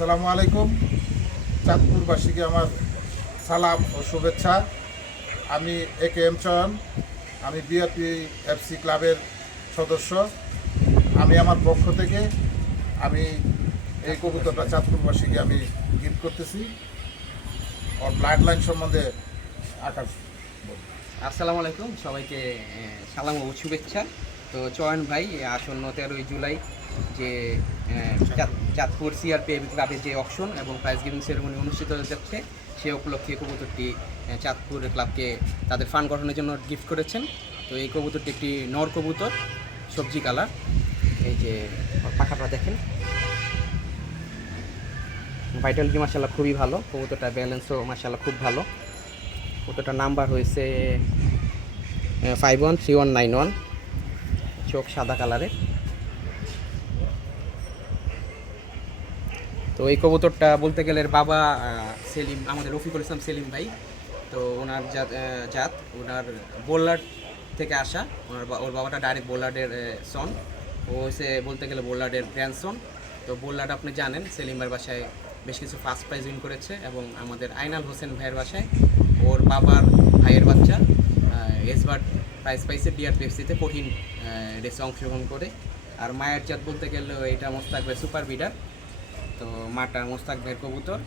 আসসালামু আলাইকুম। চাঁদপুরবাসীকে আমার সালাম ও শুভেচ্ছা। আমি এ.কে.এম. চয়ন, আমি বিআরপি এফসি ক্লাবের সদস্য। আমি আমার পক্ষ থেকে আমি এই কবুতরটা চাঁদপুরবাসীকে আমি গিফট করতেছি। ওর ব্লাড লাইন সম্বন্ধে আকাশ। আসসালামু আলাইকুম সবাইকে সালাম ও শুভেচ্ছা। তো চয়ন ভাই আসন্ন 13ই জুলাই যে চাঁদপুর সিআরপি ক্লাবের যে অকশন এবং প্রাইজ গিভিং সেরেমনি অনুষ্ঠিত হতে যাচ্ছে, সে উপলক্ষে কবুতরটি চাঁদপুর ক্লাবকে তাদের ফান্ড গঠনের জন্য গিফট করেছেন। তো এই কবুতরটি একটি নর কবুতর, সবজি কালার। এই যে পাখাটা দেখেন, ভাইটালিটি মাশাআল্লাহ খুবই ভালো। কবুতরটা ব্যালেন্সও মাশাআল্লাহ খুব ভালো। কবুতরটার নাম্বার হয়েছে 513191, চোখ সাদা কালারের। তো এই কবুতরটা বলতে গেলে এর বাবা সেলিম, আমাদের রফিকুল ইসলাম সেলিম ভাই। তো ওনার জাত ওনার বোল্লার্ড থেকে আসা। ওর বাবাটা ডাইরেক্ট বোল্লার্ডের সন, ও হচ্ছে বলতে গেলে বোল্লার্ডের গ্র্যান্ডসন। তো বোল্লার্ড আপনি জানেন সেলিম ভাইয়ের বাসায় বেশ কিছু ফার্স্ট প্রাইজ উইন করেছে, এবং আমাদের আইনাল হোসেন ভাইয়ের বাসায় ওর বাবার ভাইয়ের বাচ্চা এসবার্ড প্রাইজ পাইছে বিআরপিএফসিতে কঠিন রেসে অংশগ্রহণ করে। আর মায়ের জাত বলতে গেলে এটা মোস্তাক ভাই সুপার বিডার। তো মাটা মোস্তাক ভাইয়ের কবুতর,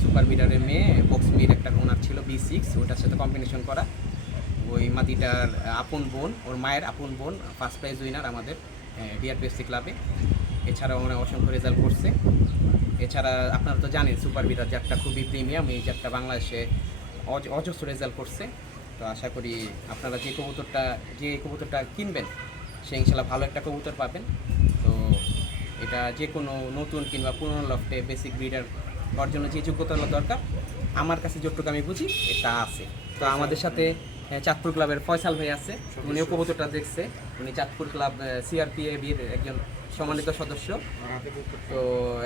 সুপার বিডারের মেয়ে বক্সমির একটা ওনার ছিল B6, ওটার সাথে কম্বিনেশন করা। ওই মাদিটার আপন বোন, ওর মায়ের আপন বোন ফার্স্ট প্রাইজ উইনার আমাদের বিআরপিএফসি ক্লাবে। এছাড়াও ওরা অসংখ্য রেজাল্ট করছে। এছাড়া আপনারা তো জানেন সুপার বিডার জাতটা খুবই প্রিমিয়াম, এই জাতটা বাংলাদেশে অজস্র রেজাল্ট করছে। তো আশা করি আপনারা যে কবুতরটা কিনবেন সে ইনশাল্লাহ ভালো একটা কবুতর পাবেন। তো এটা যে কোনো নতুন কিংবা পুরনো লফটে বেসিক ব্রিডার হওয়ার জন্য যে যোগ্যতা দরকার, আমার কাছে যতটুকু আমি বুঝি এটা আছে। তো আমাদের সাথে চাঁদপুর ক্লাবের ফয়সাল ভাই আছে, উনিও কবুতরটা দেখছে। উনি চাঁদপুর ক্লাব সিআরপিএবির একজন সম্মানিত সদস্য। তো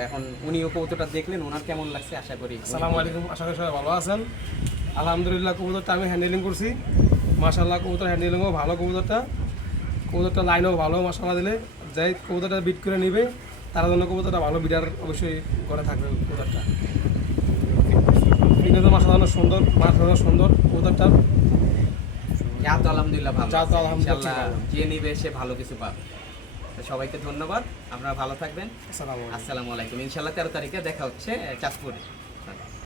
এখন উনিও কবুতরটা দেখলেন, ওনার কেমন লাগছে আশা করি। আসসালামু আলাইকুম, আশা করি সবাই ভালো আছেন। আলহামদুলিল্লাহ, কবুতরটা আমি হ্যান্ডেলিং করছি। মাশাআল্লাহ, কবুতর হ্যান্ডেলিংও ভালো। কবুতরটা লাইনও ভালো। মাশাআল্লাহ দিলে যাই কবুতরটা বিট করে নিবে, তার জন্য কবুতরটা ভালো বিডার অবশ্যই করে থাকবে। কবুতরটা কিন্তু মাশাআল্লাহ সুন্দর, মাশাআল্লাহ সুন্দর কবুতরটা। জাত আলহামদুলিল্লাহ ভালো, জাত আলহামদুলিল্লাহ ইনশাআল্লাহ যে নিবে সে ভালো কিছু পাবে। তো সবাইকে ধন্যবাদ, আপনারা ভালো থাকবেন। আসসালামু আলাইকুম। আসসালামু আলাইকুম। ইনশাআল্লাহ 13 তারিখে দেখা হচ্ছে চাঁদপুরে।